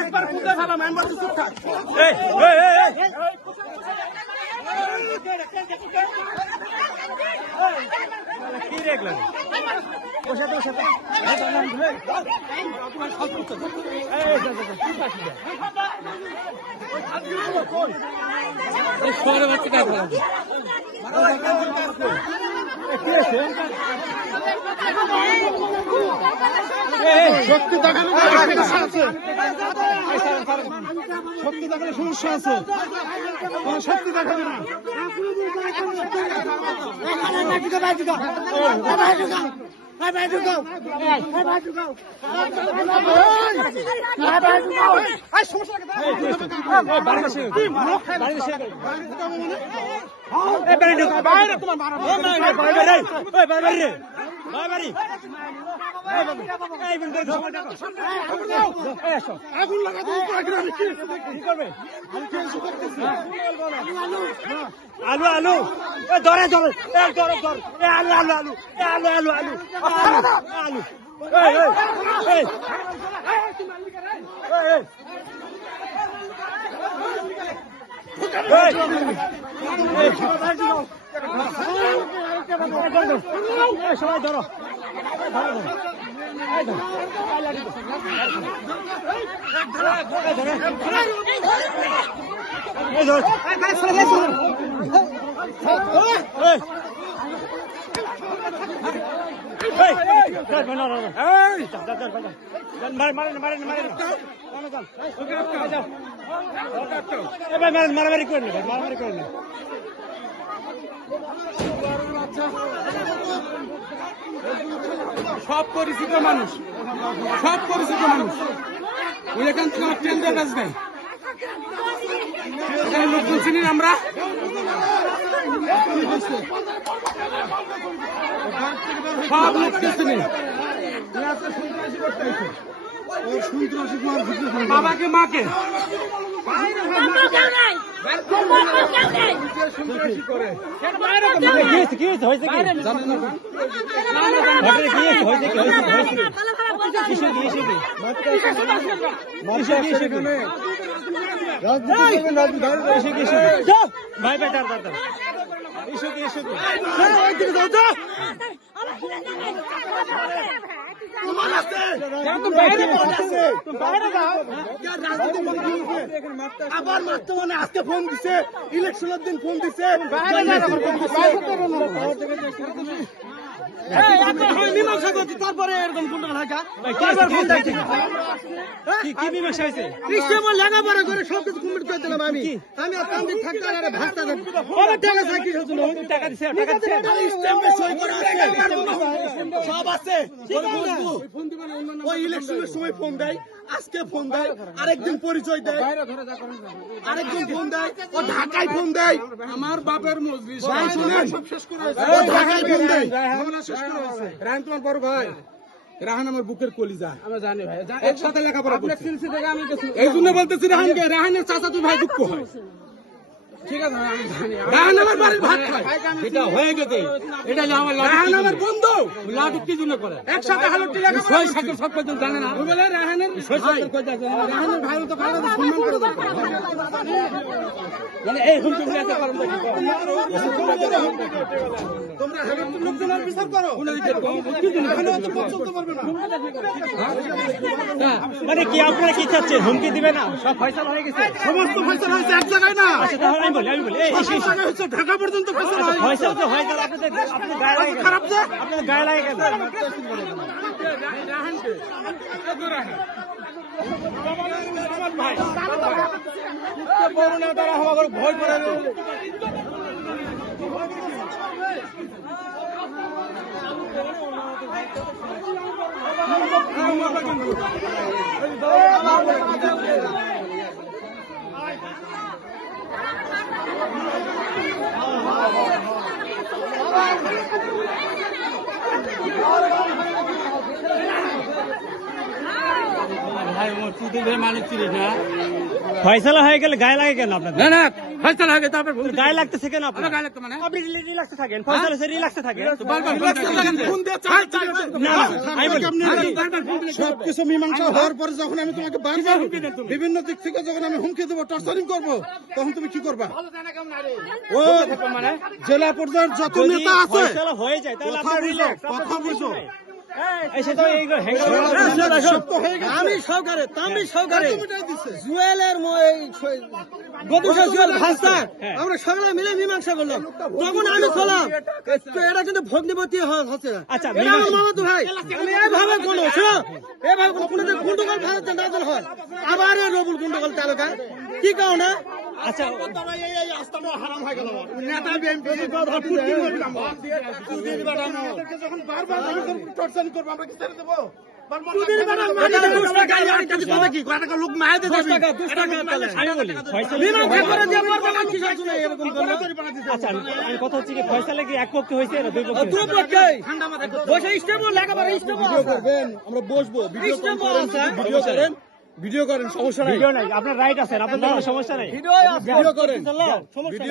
একবার বুঝে ফেলা মেম্বার চুপ থাক। কি দেখলেন? শক্তি দেখানো সমস্যা আছে, শক্তি দেখানো সমস্যা আছে, শক্তি দেখাবে না। আগুন লাগাতে আলু আলু ধরে ধরে ধরে ধর আলু আলু আলু আলু আলু আলু আলু সবাই ধরো মারামারি করে নেবে, মারামারি করে নেবে। সব পরিচিত মানুষ, সব পরিচিত মানুষ। এখান থেকে আমার কেন্দ্রের কাজ নেই, এখানে লোকজন চিনি আমরা। সব লোককে চিনি। বাবাকে মাকে ভাই ভাই আবার মারতে মানে আজকে ফোন দিছে, ইলেকশনের দিন ফোন দিছে। তারপরে এরকম লেখাপড়া করে সবকিছু কমপ্লিট করে দিলাম আমি। আমি সব আছে। ওই ইলেকশনের সময় ফোন দেয়, আজকে ফোন দেয়, আরেকদিন পরিচয় দেয়, আরেকদিন ফোন দেয়, ও ঢাকায় ফোন দেয়। আমার বাপের মজলিস সব শেষ করে ঢাকায় ফোন দেয়। রায়ন তোমার বড় ভাই, রাহান আমার বুকের কলিজা, আমরা জানি ভাই, একসাথে লেখাপড়া করছি। এই জন্য বলতেছি রাহানকে, রাহানের চাচা তুই ভাই দুঃখ হয়। ঠিক আছে আমি জানি, রাহান আমার বাড়ির ভাত খায়, এটা হয়ে গেছে। এটা আমার রাহান আমার বন্ধু, লাভ কি জন্য করে একসাথে হালুটি লেখাপড়া ছয় সাইকেল সব পর্যন্ত জানে না। বলে রাহানের রাহানের ভাই তো কারো সম্মান করে দরকার মানে এই হুমকি মিলাতে পারো না। তোমরা হেলমেট লোকজনের বিচার করো, মানে কি আপনারা কি চাচ্ছেন? হুমকি দিবে না? সব ফয়সালা হয়ে গেছে, সমস্ত ফয়সালা হয়েছে এক জায়গায় না। ঢাকা পর্যন্ত ফয়সালা তো হয়ে গেল, আপনাদের গায়ে লাগে খারাপ, যে আপনাদের গায়ে লাগে গেল। ভাই বড় নেতারা আমার ভয় করে ফয়সালা হয়ে গেলে গায়ে লাগে কেন আপনার? না না ফয়সালা হয়ে গেছে তারপর ফোন গায়ে লাগতেছে কেন আপনার? গায়ে লাগতো মানে আপনি রিল্যাক্সে থাকেন, ফয়সালা স্যার রিল্যাক্সে থাকেন। বারবার ফোন দিয়ে চাই না আমি বলি সবকিছু মীমাংসা হওয়ার পরে যখন আমি তোমাকে বারবার বিভিন্ন দিক থেকে যখন আমি হুমকি দেবো, টর্চারিং করবো, তখন তুমি কি করবা? ও জেলা পর্যায়ের যত যদি নেতা আছে ফয়সালা হয়ে যায় তাহলে কথা আপনার বুঝো, রিল্যাক্স, কথা বুঝো। এসে তো এইগুলো সব তো হয়ে গেছে। আমি সহকারে তামিল সহকারে তুমি এটাই দিচ্ছে। জুয়েলের গদুষা জুয়েল ভাষা আমরা সবাই মিলে মীমাংসা করলাম। তখন আমি খোলাম তো এটা কিন্তু ভগ্নিপতি হচ্ছে না। আচ্ছা, এটা আমার মামাতো ভাই। আমি এভাবে কোনো শোনো, এভাবে কোনো গুন্ডগোল ভারত না দল হয়, আবার এই রবুল গুন্ডগোল তালুকা কি কারণে? আচ্ছা যখন বারবার টর্চারিং করবো, আমরা কি ছেড়ে দেবো? আমি বলি ফয়সালা মীমাংসা করে দিয়ে বর্তমান কিসের জন্য এরকম করলো? আচ্ছা আমি কথা হচ্ছে কি ফয়সালা কি এক পক্ষে হয়েছে না দুই পক্ষে? দুই পক্ষে বসে ইস্টেবল লেখাপড়া ইস্টেবল করবেন, আমরা বসবো, ভিডিও ইস্টেবল ভিডিও করেন, ভিডিও করেন, সমস্যা নাই। ভিডিও নাই, আপনার রাইট আছে, আপনার কোনো সমস্যা নাই। ভিডিও ভিডিও করেন। সমস্যা